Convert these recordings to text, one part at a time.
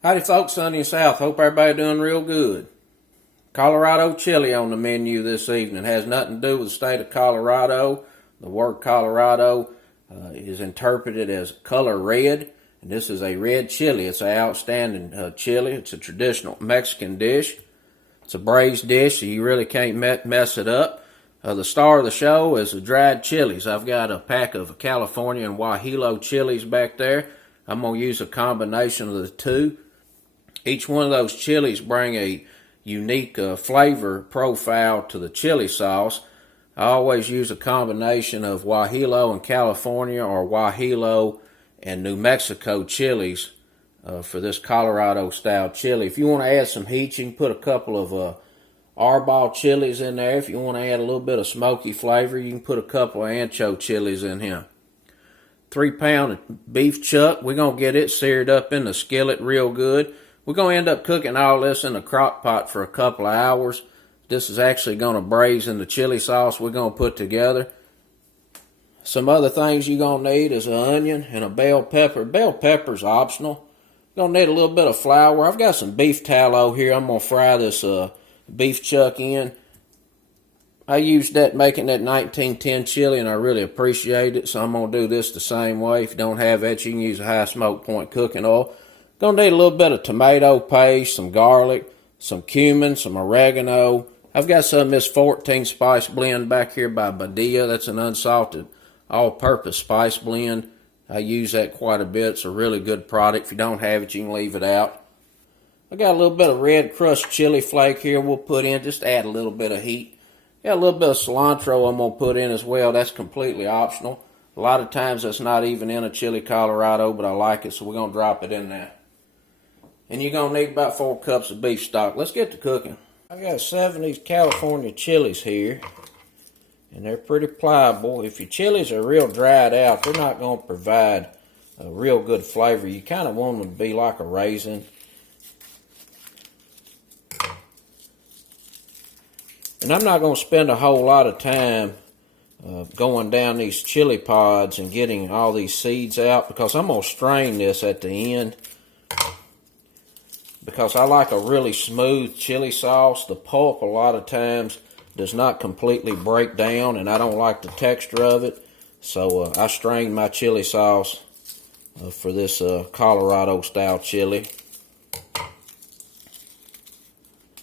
Howdy folks, Sunny and South. Hope everybody doing real good. Colorado chili on the menu this evening. It has nothing to do with the state of Colorado. The word Colorado is interpreted as color red, and this is a red chili. It's an outstanding chili. It's a traditional Mexican dish. It's a braised dish, so you really can't mess it up. The star of the show is the dried chilies. I've got a pack of California and Guajillo chilies back there. I'm going to use a combination of the two. Each one of those chilies bring a unique flavor profile to the chili sauce. I always use a combination of Guajillo and California or Guajillo and New Mexico chilies for this Colorado style chili. If you want to add some heat, you can put a couple of arbol chilies in there. If you want to add a little bit of smoky flavor, you can put a couple of ancho chilies in here. 3-pound beef chuck. We're going to get it seared up in the skillet real good. We're going to end up cooking all this in a crock pot for a couple of hours. This is actually going to braise in the chili sauce we're going to put together. Some other things you're going to need is an onion and a bell pepper. Bell pepper's optional. You're going to need a little bit of flour. I've got some beef tallow here. I'm going to fry this beef chuck in. I used that making that 1910 chili, and I really appreciate it, so I'm going to do this the same way. If you don't have that, you can use a high smoke point cooking oil. Going to need a little bit of tomato paste, some garlic, some cumin, some oregano. I've got some of this 14 spice blend back here by Badia. That's an unsalted all-purpose spice blend. I use that quite a bit. It's a really good product. If you don't have it, you can leave it out. I got a little bit of red crushed chili flake here we'll put in. Just add a little bit of heat. Got a little bit of cilantro I'm going to put in as well. That's completely optional. A lot of times that's not even in a chili Colorado, but I like it, so we're going to drop it in there. And you're going to need about 4 cups of beef stock. Let's get to cooking. I've got 7 of these California chilies here, and they're pretty pliable. If your chilies are real dried out, they're not going to provide a real good flavor. You kind of want them to be like a raisin. And I'm not going to spend a whole lot of time going down these chili pods and getting all these seeds out, because I'm going to strain this at the end. Because I like a really smooth chili sauce. The pulp a lot of times does not completely break down, and I don't like the texture of it. So I strained my chili sauce for this Colorado style chili.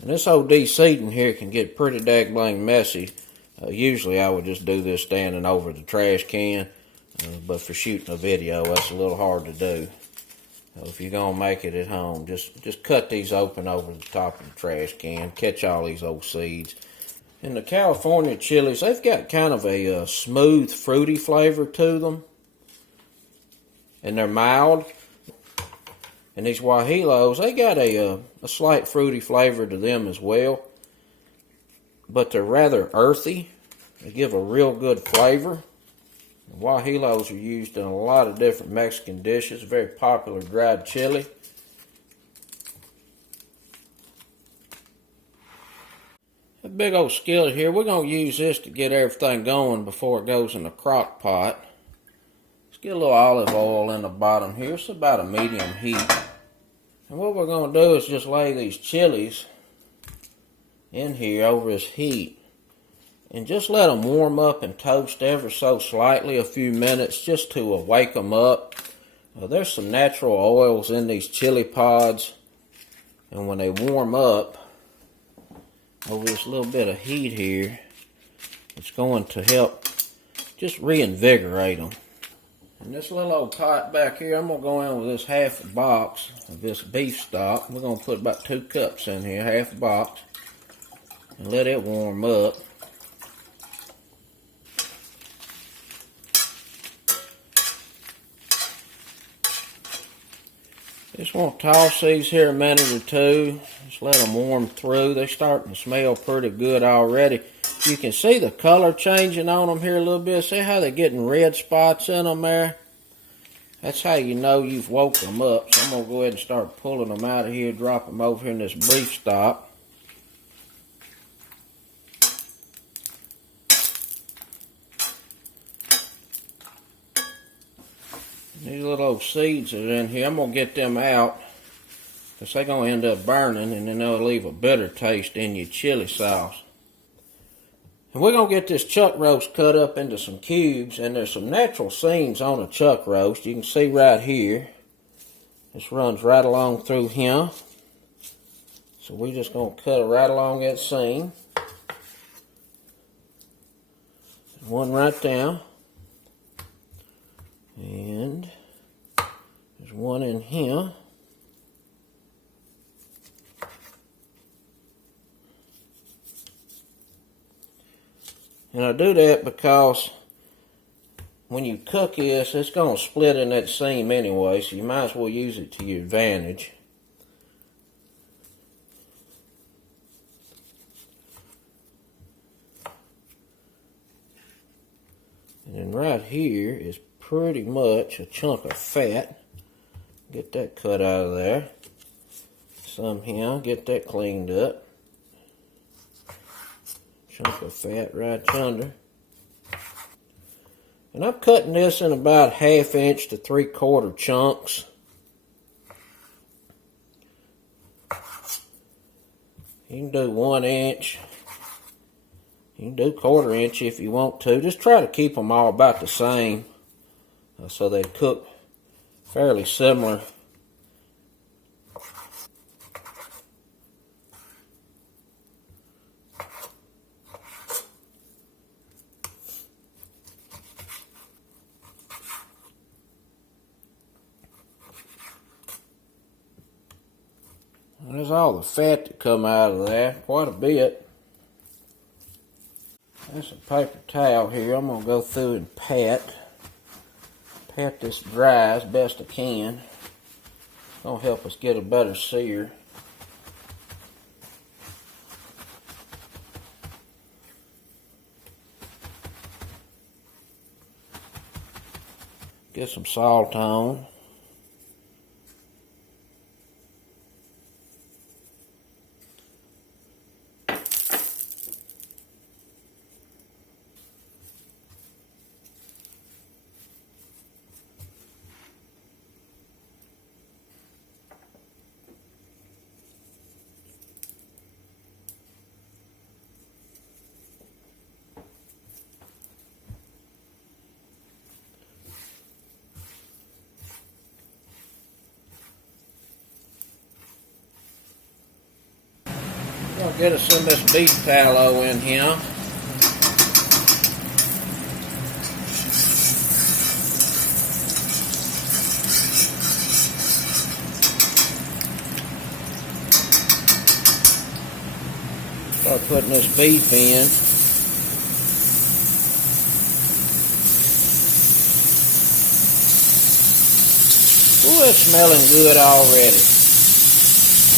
And this old de-seeding here can get pretty daggone messy. Usually I would just do this standing over the trash can, but for shooting a video, that's a little hard to do. If you're going to make it at home, just cut these open over the top of the trash can. Catch all these old seeds. And the California chilies, they've got kind of a smooth, fruity flavor to them. And they're mild. And these Guajillos, they got a slight fruity flavor to them as well. But they're rather earthy. They give a real good flavor. Guajillos are used in a lot of different Mexican dishes. Very popular dried chili. A big old skillet here. We're going to use this to get everything going before it goes in the crock pot. Let's get a little olive oil in the bottom here. It's about a medium heat. And what we're going to do is just lay these chilies in here over this heat. And just let them warm up and toast ever so slightly, a few minutes, just to wake them up. There's some natural oils in these chili pods. And when they warm up, over this little bit of heat here, it's going to help just reinvigorate them. In this little old pot back here, I'm going to go in with this half a box of this beef stock. We're going to put about 2 cups in here, half a box, and let it warm up. Just want to toss these here a minute or two. Just let them warm through. They're starting to smell pretty good already. You can see the color changing on them here a little bit. See how they're getting red spots in them there? That's how you know you've woke them up. So I'm going to go ahead and start pulling them out of here, drop them over here in this beef stock. These little old seeds are in here. I'm going to get them out because they're going to end up burning, and then they'll leave a bitter taste in your chili sauce. And we're going to get this chuck roast cut up into some cubes, and there's some natural seams on a chuck roast. You can see right here. This runs right along through here. So we're just going to cut it right along that seam. One right there. And there's one in here. And I do that because when you cook this, it's going to split in that seam anyway, so you might as well use it to your advantage. And then right here is pretty much a chunk of fat. Get that cut out of there. Somehow get that cleaned up. Chunk of fat right yonder. And I'm cutting this in about 1/2 inch to 3/4 chunks. You can do 1 inch. You can do 1/4 inch if you want to. Just try to keep them all about the same so they cook fairly similar. There's all the fat that come out of there, quite a bit. There's a paper towel here. I'm going to go through and pat this dry as best I can. It's going to help us get a better sear. Get some salt on. I'll get us some of this beef tallow in here. Start putting this beef in. Ooh, it's smelling good already.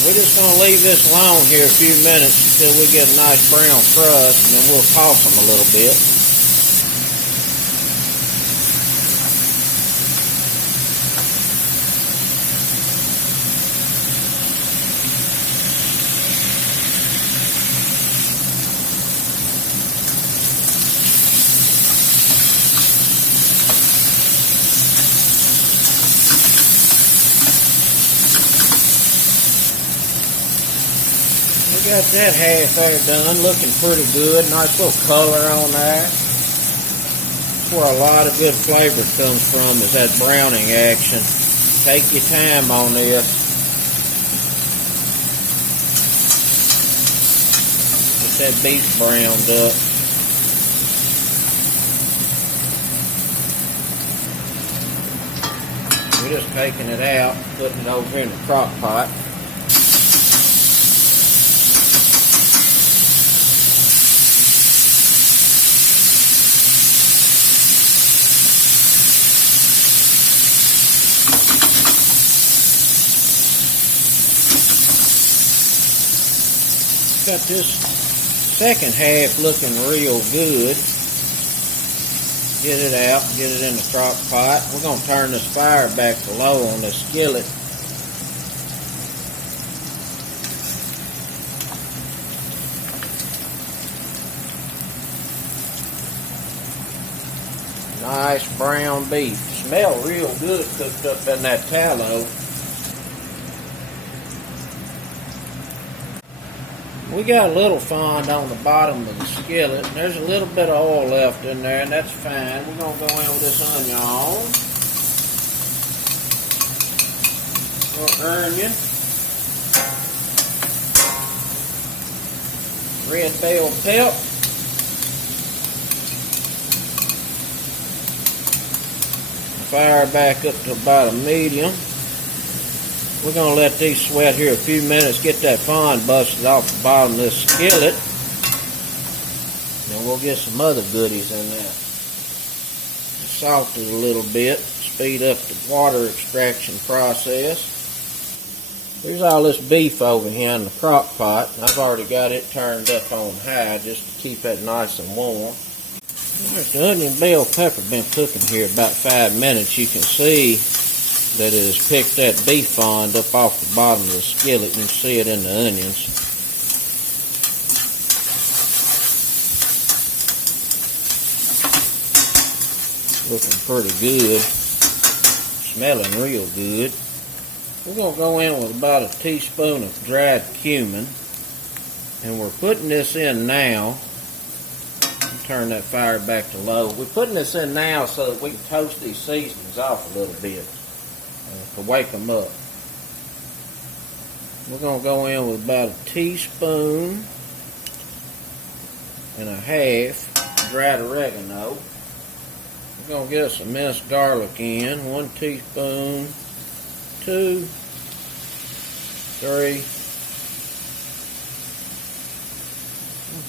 We're just going to leave this alone here a few minutes until we get a nice brown crust, and then we'll toss them a little bit. Got that half there done, looking pretty good. Nice little color on there. That's where a lot of good flavor comes from, is that browning action. Take your time on this. Get that beef browned up. We're just taking it out, putting it over in the crock pot. Got this second half looking real good. Get it out, get it in the crock pot. We're going to turn this fire back to low on the skillet. Nice brown beef. Smell real good cooked up in that tallow. We got a little fond on the bottom of the skillet, and there's a little bit of oil left in there, and that's fine. We're going to go in with this onion. Little onion. Red bell pepper. Fire back up to about a medium. We're going to let these sweat here a few minutes, get that fond busted off the bottom of this skillet. Then we'll get some other goodies in there. Salt it a little bit, speed up the water extraction process. Here's all this beef over here in the crock pot. I've already got it turned up on high just to keep it nice and warm. The onion bell pepper been cooking here about 5 minutes. You can see that it has picked that beef fond up off the bottom of the skillet. You can see it in the onions. Looking pretty good. Smelling real good. We're going to go in with about a teaspoon of dried cumin. And we're putting this in now. Turn that fire back to low. We're putting this in now so that we can toast these seasonings off a little bit to wake them up. We're going to go in with about a teaspoon and a half dried oregano. We're going to get some minced garlic in. 1 teaspoon, 2, 3.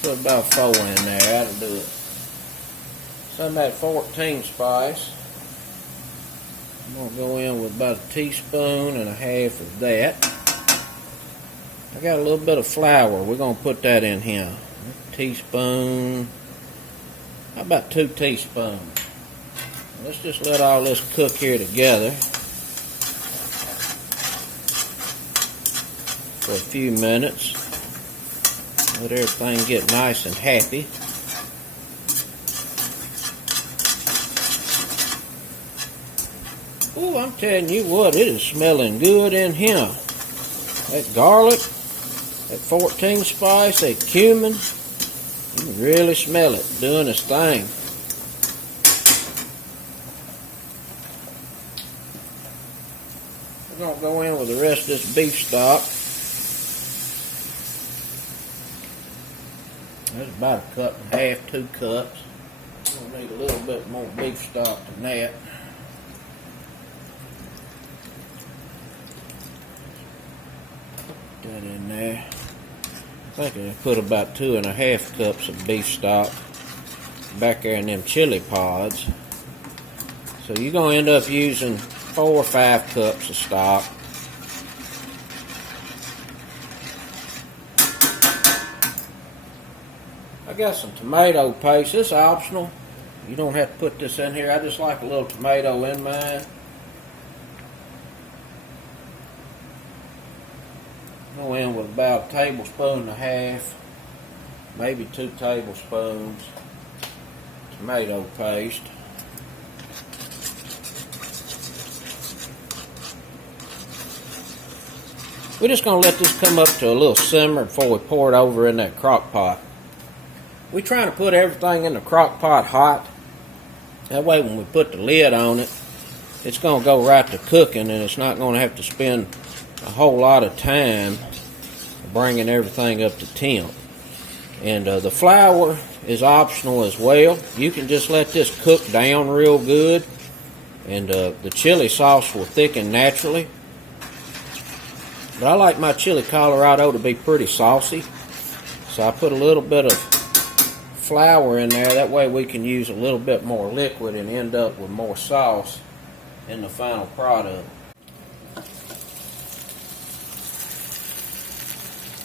Put about 4 in there, that'll do it. Some of that 14 spice. I'm going to go in with about a teaspoon and a half of that. I got a little bit of flour. We're going to put that in here. A teaspoon. How about 2 teaspoons? Let's just let all this cook here together for a few minutes. Let everything get nice and happy. Ooh, I'm telling you what, it is smelling good in here. That garlic, that 14 spice, that cumin, you can really smell it doing its thing. We're going to go in with the rest of this beef stock. That's about 1.5 cups, 2 cups. We'll need a little bit more beef stock than that. Put that in there. I think I put about 2.5 cups of beef stock back there in them chili pods. So you're going to end up using 4 or 5 cups of stock. I got some tomato paste. It's optional. You don't have to put this in here. I just like a little tomato in mine. Go in with about 1.5 tablespoons, maybe 2 tablespoons tomato paste. We're just going to let this come up to a little simmer before we pour it over in that crock pot. We're trying to put everything in the crock pot hot. That way when we put the lid on it, it's going to go right to cooking, and it's not going to have to spend a whole lot of time bringing everything up to temp. And the flour is optional as well. You can just let this cook down real good, and the chili sauce will thicken naturally. But I like my chili Colorado to be pretty saucy, so I put a little bit of flour in there. That way we can use a little bit more liquid and end up with more sauce in the final product.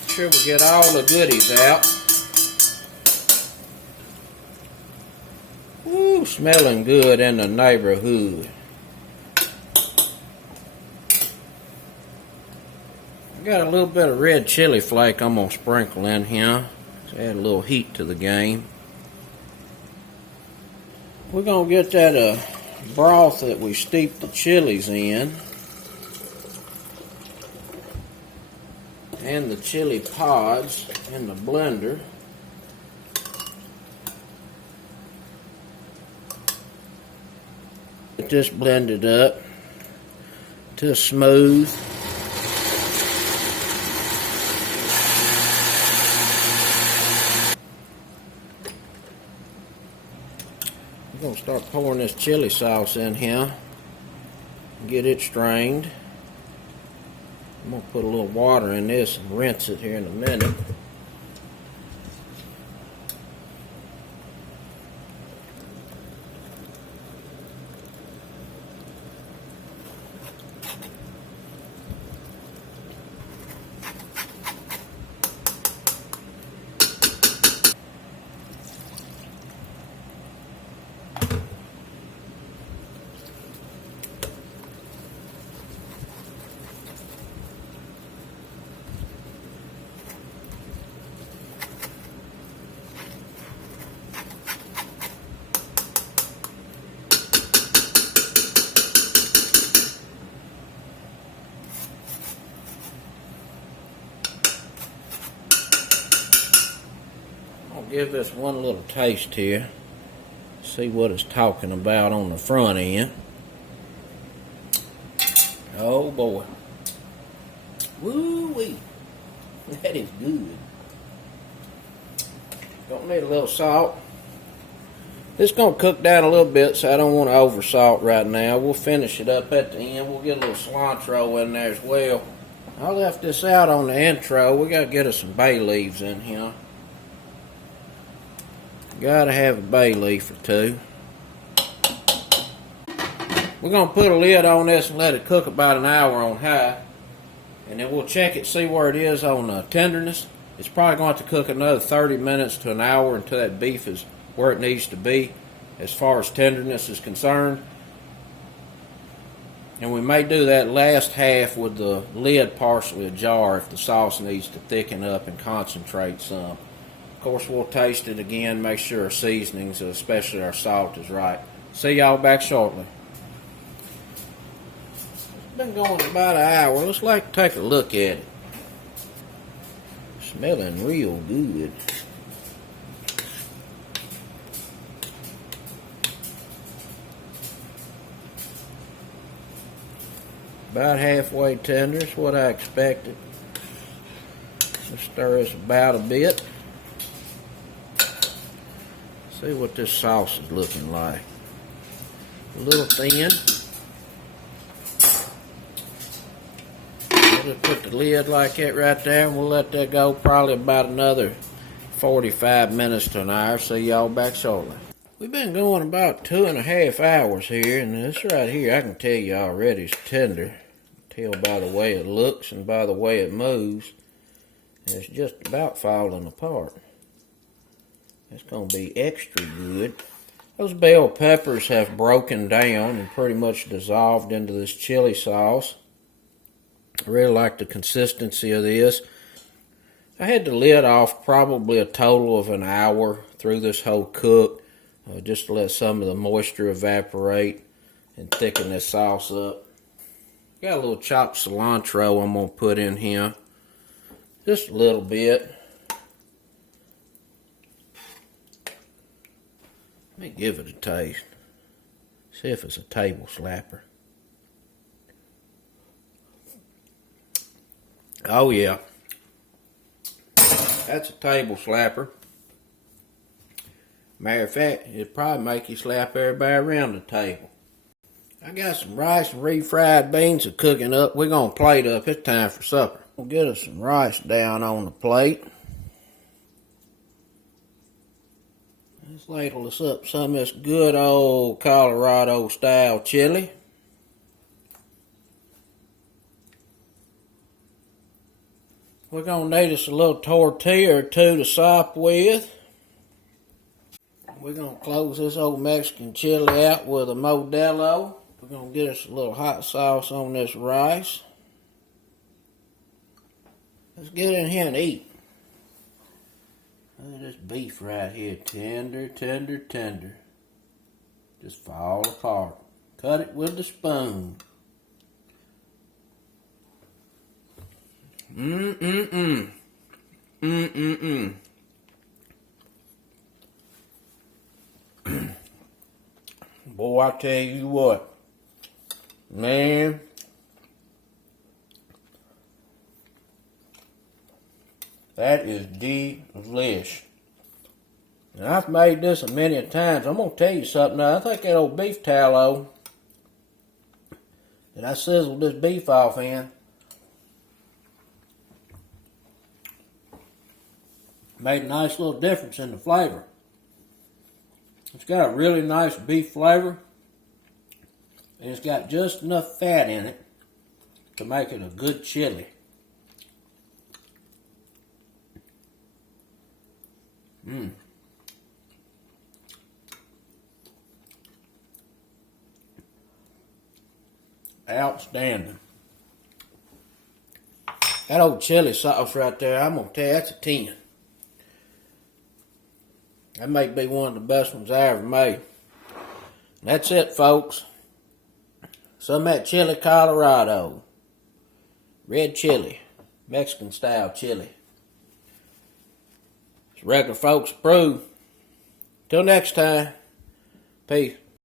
Make sure we get all the goodies out. Ooh, smelling good in the neighborhood. I got a little bit of red chili flake I'm going to sprinkle in here to add a little heat to the game. We're going to get that broth that we steeped the chilies in. and the chili pods in the blender. Get this blended up to smooth. We're going to start pouring this chili sauce in here. Get it strained. I'm going to put a little water in this and rinse it here in a minute. Give this one little taste here. See what it's talking about on the front end. Oh boy. Woo-wee. That is good. Don't need a little salt. This is going to cook down a little bit, so I don't want to over salt right now. We'll finish it up at the end. We'll get a little cilantro in there as well. I left this out on the intro. We got to get us some bay leaves in here. Gotta have a bay leaf or two. We're gonna put a lid on this and let it cook about an hour on high, and then we'll check it, see where it is on tenderness. It's probably going to have to cook another 30 minutes to an hour until that beef is where it needs to be as far as tenderness is concerned. And we may do that last half with the lid partially ajar if the sauce needs to thicken up and concentrate some. Of course, we'll taste it again, make sure our seasonings, especially our salt, is right. See y'all back shortly. It's been going about an hour. Let's take a look at it. Smelling real good. About halfway tender is what I expected. Let's stir this about a bit. See what this sauce is looking like. A little thin. We'll just put the lid like that right there, and we'll let that go probably about another 45 minutes to an hour. See y'all back shortly. We've been going about 2.5 hours here, and this right here I can tell you already is tender. Tell by the way it looks and by the way it moves. And it's just about falling apart. It's going to be extra good. Those bell peppers have broken down and pretty much dissolved into this chili sauce. I really like the consistency of this. I had the lid off probably a total of an hour through this whole cook, just to let some of the moisture evaporate and thicken this sauce up. Got a little chopped cilantro I'm going to put in here. Just a little bit. Let me give it a taste. See if it's a table slapper. Oh yeah. That's a table slapper. Matter of fact, it'd probably make you slap everybody around the table. I got some rice and refried beans are cooking up. We're going to plate up. It's time for supper. We'll get us some rice down on the plate. Let's ladle us up some of this good old Colorado style chili. We're going to need us a little tortilla or two to sop with. We're going to close this old Mexican chili out with a Modelo. We're going to get us a little hot sauce on this rice. Let's get in here and eat. Look at this beef right here. Tender, tender, tender. Just fall apart. Cut it with the spoon. Mmm-mm-mm. Mmm-mm-mm. Boy, I tell you what, man, that is delish. And I've made this a many times. I'm gonna tell you something now. I think that old beef tallow that I sizzled this beef off in made a nice little difference in the flavor. It's got a really nice beef flavor, and it's got just enough fat in it to make it a good chili. Mmm. Outstanding. That old chili sauce right there, I'm going to tell you, that's a 10. That may be one of the best ones I ever made. That's it, folks. Some of that chili Colorado. Red chili. Mexican style chili. It's regular folks approved. Till next time. Peace.